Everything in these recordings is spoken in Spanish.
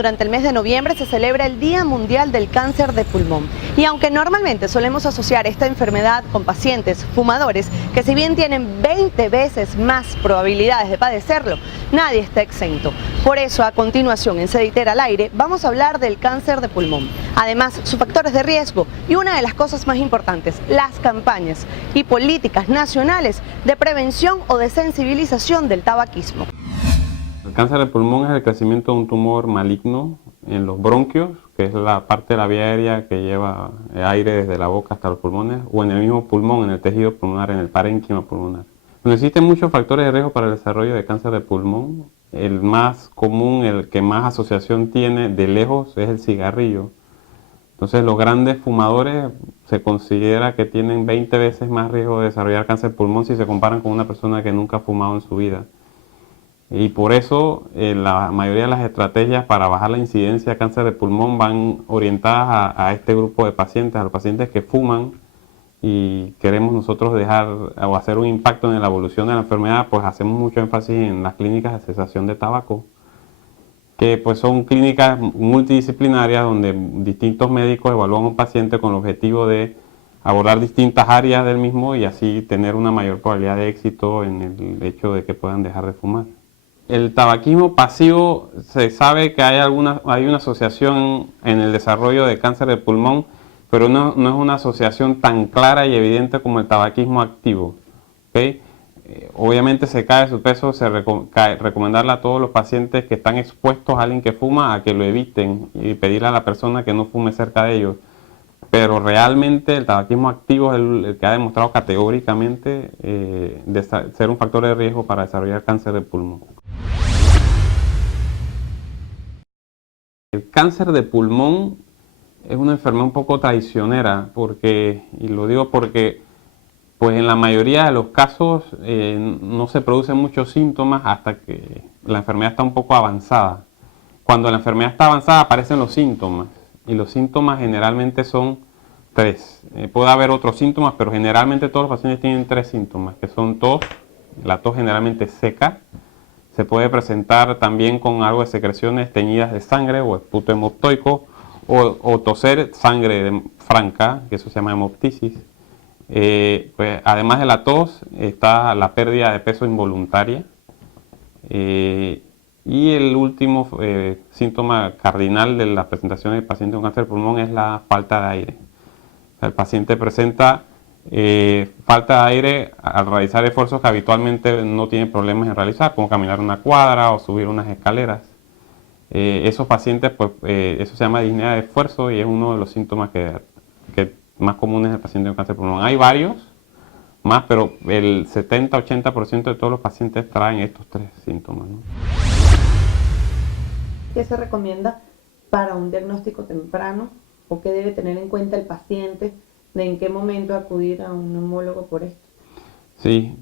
durante el mes de noviembre se celebra el Día Mundial del Cáncer de Pulmón. Y aunque normalmente solemos asociar esta enfermedad con pacientes fumadores, que si bien tienen 20 veces más probabilidades de padecerlo, nadie está exento. Por eso, a continuación, en Sediter al Aire, vamos a hablar del cáncer de pulmón. Además, sus factores de riesgo y una de las cosas más importantes, las campañas y políticas nacionales de prevención o de sensibilización del tabaquismo. El cáncer de pulmón es el crecimiento de un tumor maligno en los bronquios, que es la parte de la vía aérea que lleva aire desde la boca hasta los pulmones, o en el mismo pulmón, en el tejido pulmonar, en el parénquima pulmonar. Bueno, existen muchos factores de riesgo para el desarrollo de cáncer de pulmón. El más común, el que más asociación tiene de lejos, es el cigarrillo. Entonces, los grandes fumadores se considera que tienen 20 veces más riesgo de desarrollar cáncer de pulmón si se comparan con una persona que nunca ha fumado en su vida. Y por eso la mayoría de las estrategias para bajar la incidencia de cáncer de pulmón van orientadas a este grupo de pacientes, a los pacientes que fuman, y queremos nosotros dejar o hacer un impacto en la evolución de la enfermedad. Pues hacemos mucho énfasis en las clínicas de cesación de tabaco, que pues son clínicas multidisciplinarias donde distintos médicos evalúan a un paciente con el objetivo de abordar distintas áreas del mismo y así tener una mayor probabilidad de éxito en el hecho de que puedan dejar de fumar. El tabaquismo pasivo, se sabe que hay una asociación en el desarrollo de cáncer de pulmón, pero no es una asociación tan clara y evidente como el tabaquismo activo. ¿Okay? Obviamente se cae su peso, recomendarle a todos los pacientes que están expuestos a alguien que fuma a que lo eviten y pedirle a la persona que no fume cerca de ellos. Pero realmente el tabaquismo activo es el que ha demostrado categóricamente ser un factor de riesgo para desarrollar cáncer de pulmón. El cáncer de pulmón es una enfermedad un poco traicionera, y lo digo porque pues en la mayoría de los casos no se producen muchos síntomas hasta que la enfermedad está un poco avanzada. Cuando la enfermedad está avanzada aparecen los síntomas, y los síntomas generalmente son tres. Puede haber otros síntomas, pero generalmente todos los pacientes tienen tres síntomas, que son tos, la tos generalmente seca. Se puede presentar también con algo de secreciones teñidas de sangre o esputo hemoptoico, o toser sangre franca, que eso se llama hemoptisis. Pues, además de la tos, está la pérdida de peso involuntaria. Y el último síntoma cardinal de la presentación del paciente con cáncer de pulmón es la falta de aire. O sea, el paciente presenta falta de aire al realizar esfuerzos que habitualmente no tiene problemas en realizar, como caminar una cuadra o subir unas escaleras. Esos pacientes, pues eso se llama disnea de esfuerzo y es uno de los síntomas que más comunes del paciente con cáncer de pulmón. Hay varios más, pero el 70-80% de todos los pacientes traen estos tres síntomas, ¿no? ¿Qué se recomienda para un diagnóstico temprano o qué debe tener en cuenta el paciente de en qué momento acudir a un neumólogo por esto? Sí,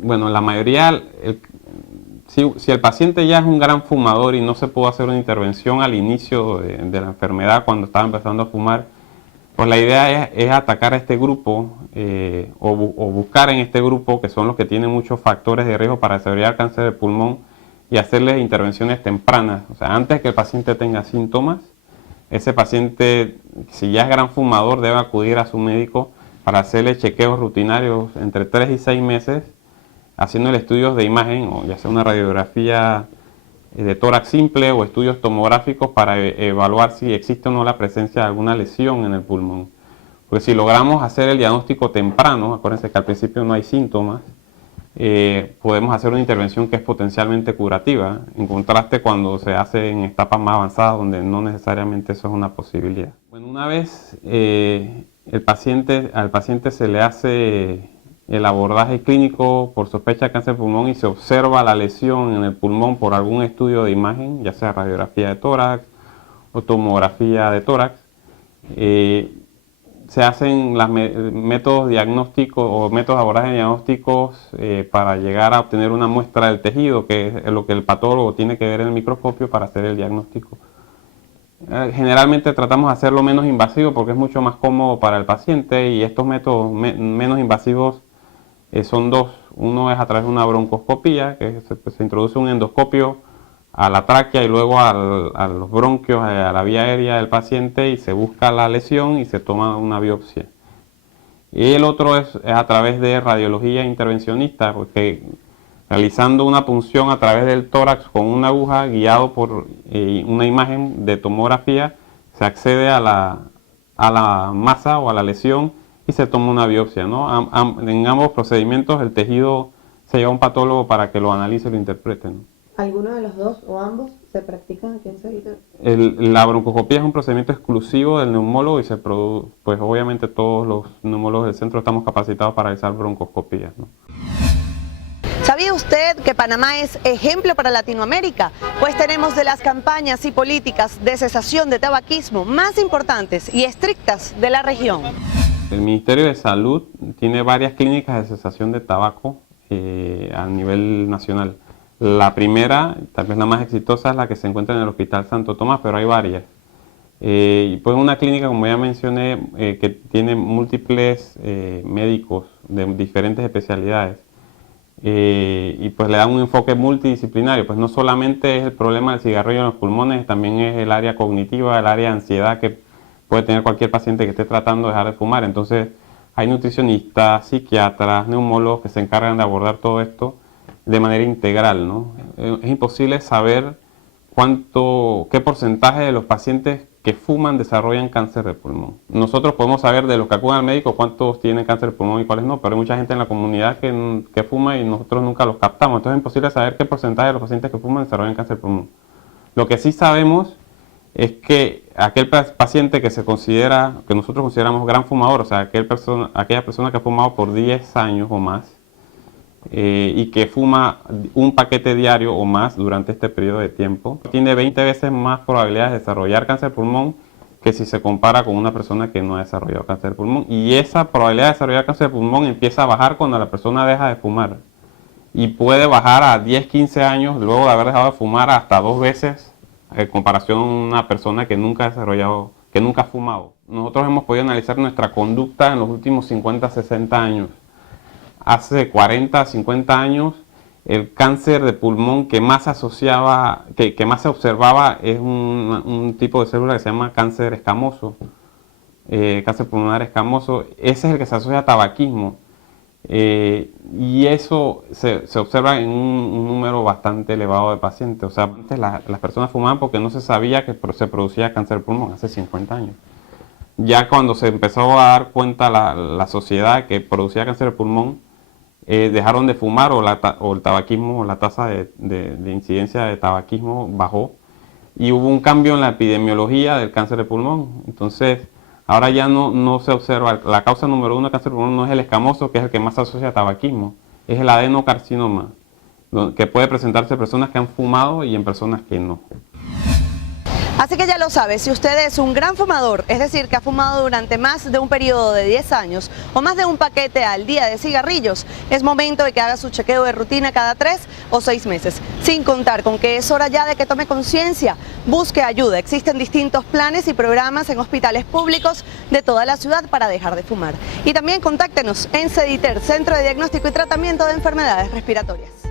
bueno, la mayoría, si el paciente ya es un gran fumador y no se pudo hacer una intervención al inicio de la enfermedad cuando estaba empezando a fumar, pues la idea es atacar a este grupo o buscar en este grupo, que son los que tienen muchos factores de riesgo para desarrollar cáncer de pulmón, y hacerles intervenciones tempranas. O sea, antes que el paciente tenga síntomas, ese paciente, si ya es gran fumador, debe acudir a su médico para hacerle chequeos rutinarios entre 3 y 6 meses, haciéndole estudios de imagen, o ya sea una radiografía de tórax simple o estudios tomográficos para evaluar si existe o no la presencia de alguna lesión en el pulmón. Porque si logramos hacer el diagnóstico temprano, acuérdense que al principio no hay síntomas, podemos hacer una intervención que es potencialmente curativa, en contraste cuando se hace en etapas más avanzadas donde no necesariamente eso es una posibilidad. Bueno, una vez al paciente se le hace el abordaje clínico por sospecha de cáncer de pulmón y se observa la lesión en el pulmón por algún estudio de imagen, ya sea radiografía de tórax o tomografía de tórax, se hacen los métodos diagnósticos o métodos de abordaje diagnósticos para llegar a obtener una muestra del tejido, que es lo que el patólogo tiene que ver en el microscopio para hacer el diagnóstico. Generalmente tratamos de hacerlo menos invasivo porque es mucho más cómodo para el paciente, y estos métodos menos invasivos son dos. Uno es a través de una broncoscopía, que se introduce un endoscopio a la tráquea y luego a los bronquios, a la vía aérea del paciente, y se busca la lesión y se toma una biopsia. Y el otro es a través de radiología intervencionista, porque realizando una punción a través del tórax con una aguja guiado por una imagen de tomografía, se accede a la masa o a la lesión y se toma una biopsia, ¿no? En ambos procedimientos el tejido se lleva a un patólogo para que lo analice y lo interprete, ¿no? ¿Alguno de los dos o ambos se practican aquí en Cediter? La broncoscopía es un procedimiento exclusivo del neumólogo y pues obviamente todos los neumólogos del centro estamos capacitados para realizar broncoscopías, ¿no? ¿Sabía usted que Panamá es ejemplo para Latinoamérica? Pues tenemos de las campañas y políticas de cesación de tabaquismo más importantes y estrictas de la región. El Ministerio de Salud tiene varias clínicas de cesación de tabaco a nivel nacional. La primera, tal vez la más exitosa, es la que se encuentra en el Hospital Santo Tomás, pero hay varias. Y pues una clínica, como ya mencioné, que tiene múltiples médicos de diferentes especialidades. Y pues le dan un enfoque multidisciplinario, pues no solamente es el problema del cigarrillo en los pulmones, también es el área cognitiva, el área de ansiedad que puede tener cualquier paciente que esté tratando de dejar de fumar. Entonces hay nutricionistas, psiquiatras, neumólogos que se encargan de abordar todo esto de manera integral, ¿no? Es imposible saber qué porcentaje de los pacientes que fuman desarrollan cáncer de pulmón. Nosotros podemos saber de los que acuden al médico cuántos tienen cáncer de pulmón y cuáles no, pero hay mucha gente en la comunidad que fuma y nosotros nunca los captamos. Entonces es imposible saber qué porcentaje de los pacientes que fuman desarrollan cáncer de pulmón. Lo que sí sabemos es que aquel paciente que nosotros consideramos gran fumador, o sea, aquella persona que ha fumado por 10 años o más, y que fuma un paquete diario o más durante este periodo de tiempo, tiene 20 veces más probabilidades de desarrollar cáncer de pulmón que si se compara con una persona que no ha desarrollado cáncer de pulmón. Y esa probabilidad de desarrollar cáncer de pulmón empieza a bajar cuando la persona deja de fumar. Y puede bajar a 10, 15 años luego de haber dejado de fumar hasta 2 veces en comparación a una persona que nunca ha desarrollado, que nunca ha fumado. Nosotros hemos podido analizar nuestra conducta en los últimos 50, 60 años. Hace 40, 50 añer el cáncer de pulmón que más que más se observaba es un tipo de célula que se llama cáncer escamoso, cáncer pulmonar escamoso. Ese es el que se asocia a tabaquismo, y eso se observa en un número bastante elevado de pacientes. O sea, antes las personas fumaban porque no se sabía que se producía cáncer de pulmón hace 50 años. Ya cuando se empezó a dar cuenta la sociedad que producía cáncer de pulmón, dejaron de fumar o el tabaquismo, o la tasa de incidencia de tabaquismo bajó y hubo un cambio en la epidemiología del cáncer de pulmón. Entonces ahora ya no se observa, la causa número 1 del cáncer de pulmón no es el escamoso, que es el que más se asocia a tabaquismo, es el adenocarcinoma, que puede presentarse en personas que han fumado y en personas que no. Así que ya lo sabe, si usted es un gran fumador, es decir, que ha fumado durante más de un periodo de 10 años o más de un paquete al día de cigarrillos, es momento de que haga su chequeo de rutina cada 3 o 6 meses, sin contar con que es hora ya de que tome conciencia, busque ayuda. Existen distintos planes y programas en hospitales públicos de toda la ciudad para dejar de fumar. Y también contáctenos en Cediter, Centro de Diagnóstico y Tratamiento de Enfermedades Respiratorias.